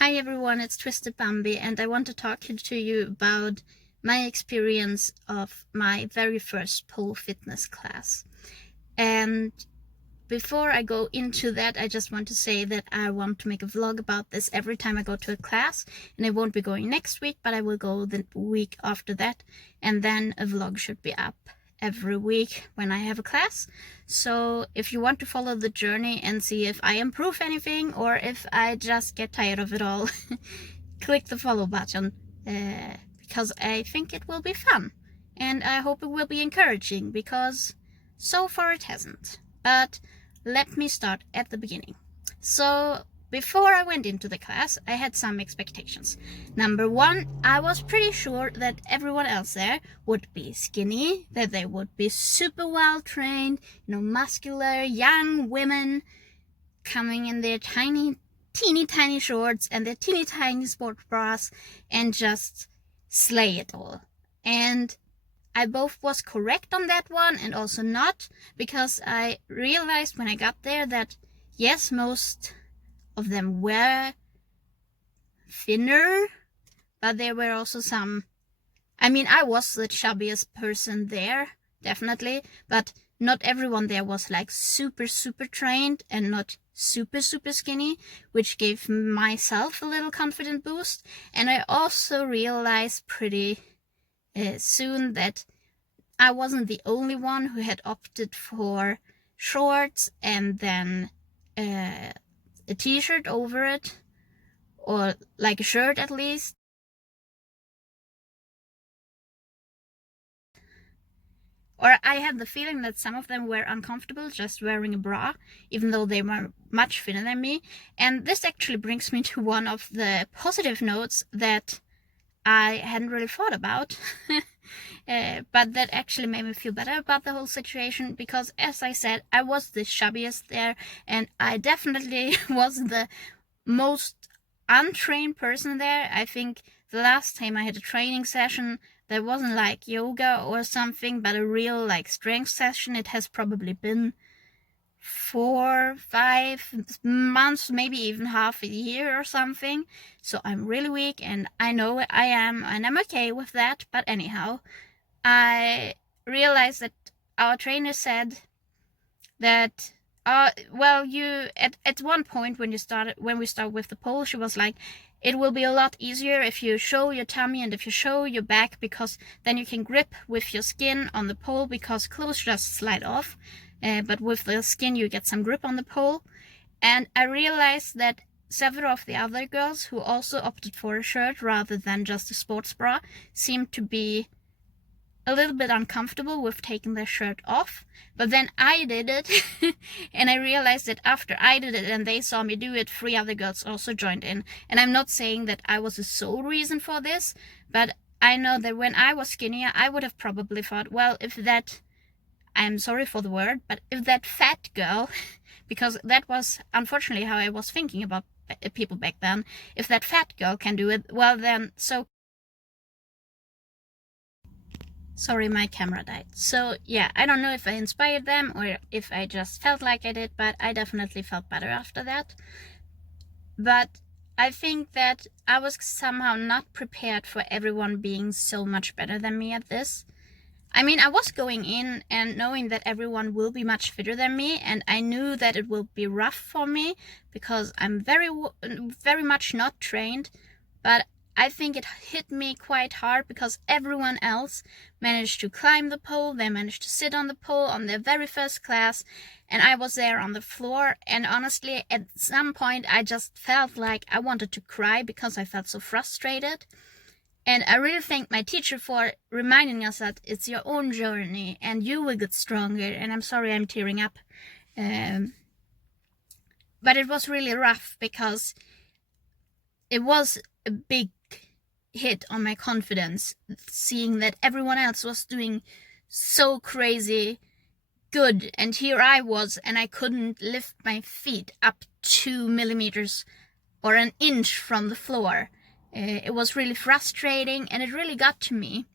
Hi everyone, it's Twisted Bambi, and I want to talk to you about my experience of my very first pole fitness class. And before I go into that, I just want to say that I want to make a vlog about this every time I go to a class, and I won't be going next week, but I will go the week after that, and then a vlog should be up every week when I have a class. So if you want to follow the journey and see if I improve anything or if I just get tired of it all, click the follow button, because I think it will be fun, and I hope it will be encouraging, because so far it hasn't. But let me start at the beginning. So before I went into the class, I had some expectations. Number one, I was pretty sure that everyone else there would be skinny, that they would be super well trained, muscular, young women coming in their teeny tiny shorts and their teeny tiny sport bras and just slay it all. And I both was correct on that one and also not, because I realized when I got there that yes, most of them were thinner, but there were also some. I was the chubbiest person there, definitely, but not everyone there was like super trained and not super skinny, which gave myself a little confident boost. And I also realized pretty soon that I wasn't the only one who had opted for shorts and then a t-shirt over it, or like a shirt at least. Or I had the feeling that some of them were uncomfortable just wearing a bra, even though they were much thinner than me. And this actually brings me to one of the positive notes that I hadn't really thought about. But that actually made me feel better about the whole situation, because as I said, I was the chubbiest there, and I definitely was the most untrained person there. I think the last time I had a training session that wasn't like yoga or something, but a real like strength session, it has probably been 4-5 months, maybe even half a year or something. So I'm really weak, and I know I am, and I'm okay with that. But anyhow, I realized that our trainer said that you at one point when we start with the pole, she was like, it will be a lot easier if you show your tummy and if you show your back, because then you can grip with your skin on the pole, because clothes just slide off, but with the skin you get some grip on the pole. And I realized that several of the other girls who also opted for a shirt rather than just a sports bra seemed to be a little bit uncomfortable with taking their shirt off. But then I did it and I realized that after I did it and they saw me do it, 3 other girls also joined in. And I'm not saying that I was the sole reason for this, but I know that when I was skinnier, I would have probably thought, well, if that, I'm sorry for the word, but if that fat girl, because that was unfortunately how I was thinking about people back then, if that fat girl can do it, well then so. Sorry, my camera died. So yeah, I don't know if I inspired them or if I just felt like I did, but I definitely felt better after that. But I think that I was somehow not prepared for everyone being so much better than me at this. I was going in and knowing that everyone will be much fitter than me, and I knew that it will be rough for me because I'm very much not trained, but I think it hit me quite hard because everyone else managed to climb the pole, they managed to sit on the pole on their very first class, and I was there on the floor, and honestly, at some point I just felt like I wanted to cry because I felt so frustrated. And I really thank my teacher for reminding us that it's your own journey and you will get stronger. And I'm sorry I'm tearing up. But it was really rough because it was a big hit on my confidence, seeing that everyone else was doing so crazy good. And here I was, and I couldn't lift my feet up 2 millimeters or an inch from the floor. It was really frustrating, and it really got to me.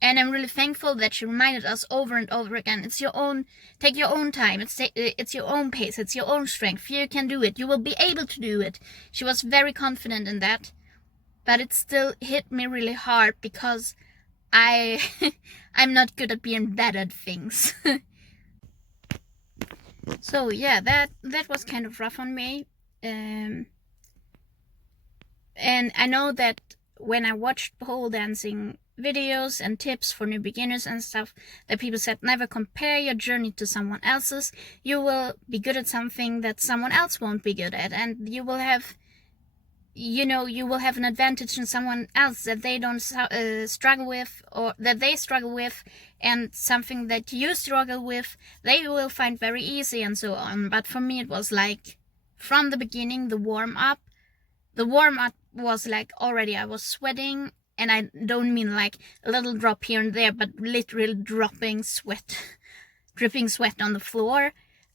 And I'm really thankful that she reminded us over and over again, take your own time, it's your own pace, it's your own strength, you can do it, you will be able to do it. She was very confident in that, but it still hit me really hard because I'm not good at being bad at things. So yeah, that was kind of rough on me. And I know that when I watched pole dancing videos and tips for new beginners and stuff, that people said never compare your journey to someone else's. You will be good at something that someone else won't be good at, and you will have an advantage in someone else that they don't struggle with, or that they struggle with, and something that you struggle with they will find very easy, and so on. But for me it was like, from the beginning, the warm-up was like, already I was sweating, and I don't mean like a little drop here and there, but literally dripping sweat on the floor.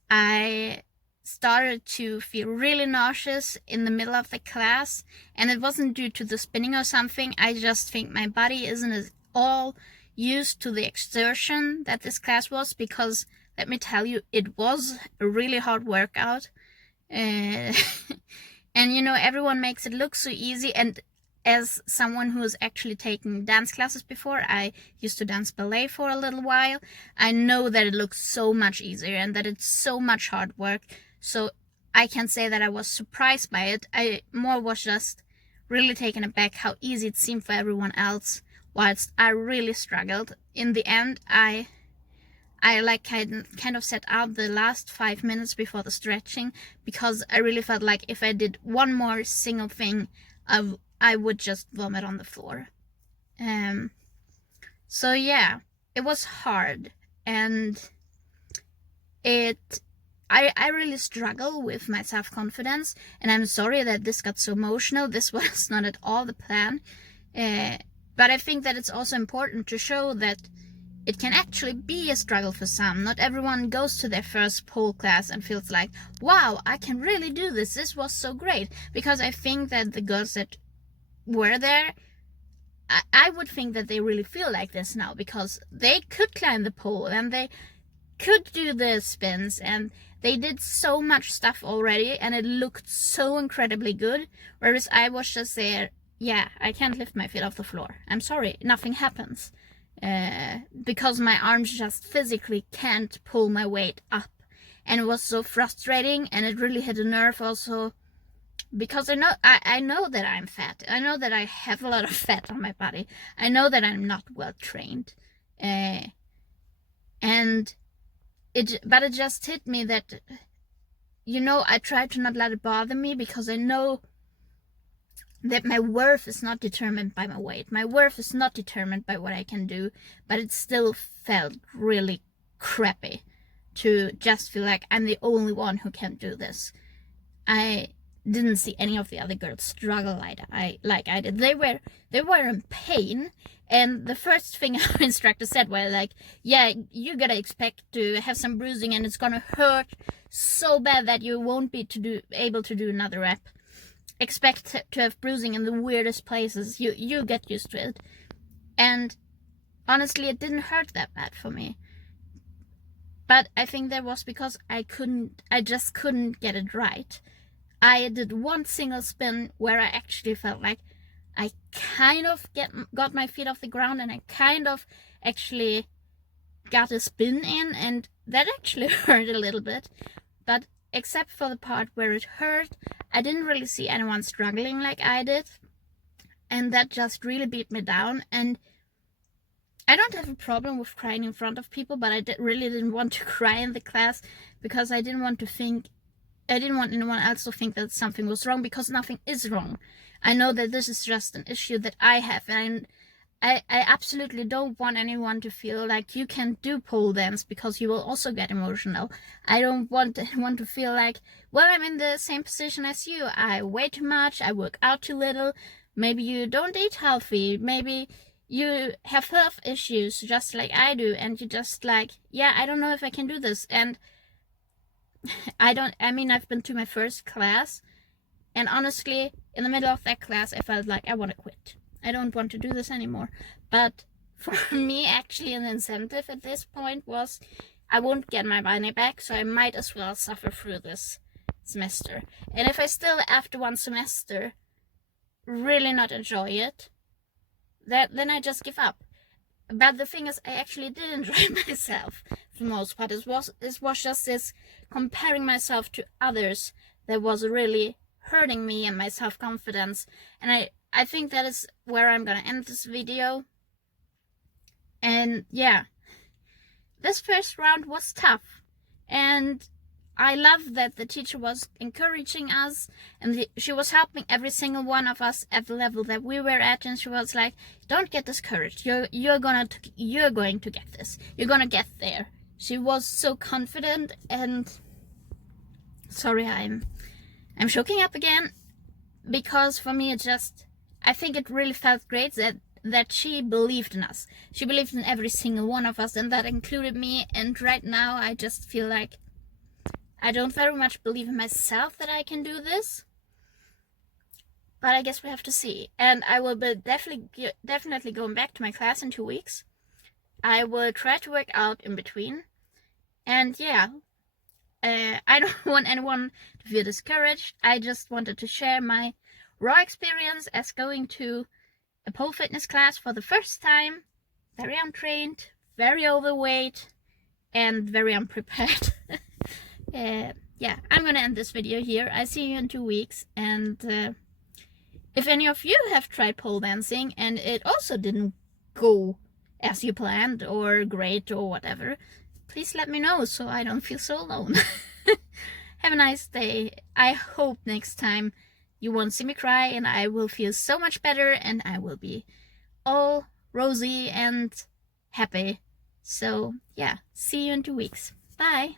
I started to feel really nauseous in the middle of the class, and it wasn't due to the spinning or something. I just think my body isn't at all used to the exertion that this class was, because let me tell you, it was a really hard workout. And everyone makes it look so easy, and as someone who's actually taken dance classes before, I used to dance ballet for a little while, I know that it looks so much easier and that it's so much hard work. So I can't say that I was surprised by it. I more was just really taken aback how easy it seemed for everyone else, whilst I really struggled. In the end, I like kind of set out the last 5 minutes before the stretching, because I really felt like if I did one more single thing, I would just vomit on the floor. So yeah, it was hard, and I really struggle with my self-confidence, and I'm sorry that this got so emotional. This was not at all the plan. But I think that it's also important to show that it can actually be a struggle for some. Not everyone goes to their first pole class and feels like, wow, I can really do this. This was so great. Because I think that the girls that were there, I would think that they really feel like this now, because they could climb the pole and they could do the spins, and they did so much stuff already, and it looked so incredibly good. Whereas I was just there, yeah, I can't lift my feet off the floor. I'm sorry, nothing happens. Because my arms just physically can't pull my weight up. And it was so frustrating, and it really hit a nerve also, because I know that I'm fat. I know that I have a lot of fat on my body. I know that I'm not well trained. But it just hit me that, I try to not let it bother me, because I know that my worth is not determined by my weight. My worth is not determined by what I can do, but it still felt really crappy to just feel like I'm the only one who can do this. I didn't see any of the other girls struggle like I did. They were in pain, and the first thing our instructor said was like, yeah, you gotta expect to have some bruising, and it's gonna hurt so bad that you won't be able to do another rep. Expect to have bruising in the weirdest places. You get used to it. And honestly, it didn't hurt that bad for me. But I think that was because I just couldn't get it right. I did one single spin where I actually felt like I kind of got my feet off the ground, and I kind of actually got a spin in, and that actually hurt a little bit. But except for the part where it hurt, I didn't really see anyone struggling like I did, and that just really beat me down. And I don't have a problem with crying in front of people, but I really didn't want to cry in the class, because I didn't want anyone else to think that something was wrong, because nothing is wrong. I know that this is just an issue that I have, and I absolutely don't want anyone to feel like you can do pole dance because you will also get emotional. I don't want anyone to feel like, well, I'm in the same position as you. I weigh too much, I work out too little, maybe you don't eat healthy, maybe you have health issues just like I do, and you just like, yeah, I don't know if I can do this. And I've been to my first class, and honestly, in the middle of that class, I felt like I want to quit. I don't want to do this anymore. But for me, actually, an incentive at this point was I won't get my money back, so I might as well suffer through this semester. And if I still, after one semester, really not enjoy it, then I just give up. But the thing is, I actually did enjoy myself for the most part. It was just this comparing myself to others that was really hurting me and my self-confidence. And I think that is where I'm gonna end this video. And yeah, this first round was tough. And I love that the teacher was encouraging us, and she was helping every single one of us at the level that we were at, and she was like, don't get discouraged, you're going to get this, you're gonna get there. She was so confident. And sorry, I'm choking up again, because for me I think it really felt great that she believed in us. She believed in every single one of us, and that included me. And right now I just feel like I don't very much believe in myself that I can do this, but I guess we have to see. And I will be definitely going back to my class in 2 weeks. I will try to work out in between. And yeah, I don't want anyone to feel discouraged. I just wanted to share my raw experience as going to a pole fitness class for the first time. Very untrained, very overweight, and very unprepared. Yeah, I'm gonna end this video here. I see you in 2 weeks. And if any of you have tried pole dancing and it also didn't go as you planned or great or whatever, please let me know so I don't feel so alone. Have a nice day. I hope next time you won't see me cry, and I will feel so much better, and I will be all rosy and happy. So yeah, see you in 2 weeks. Bye.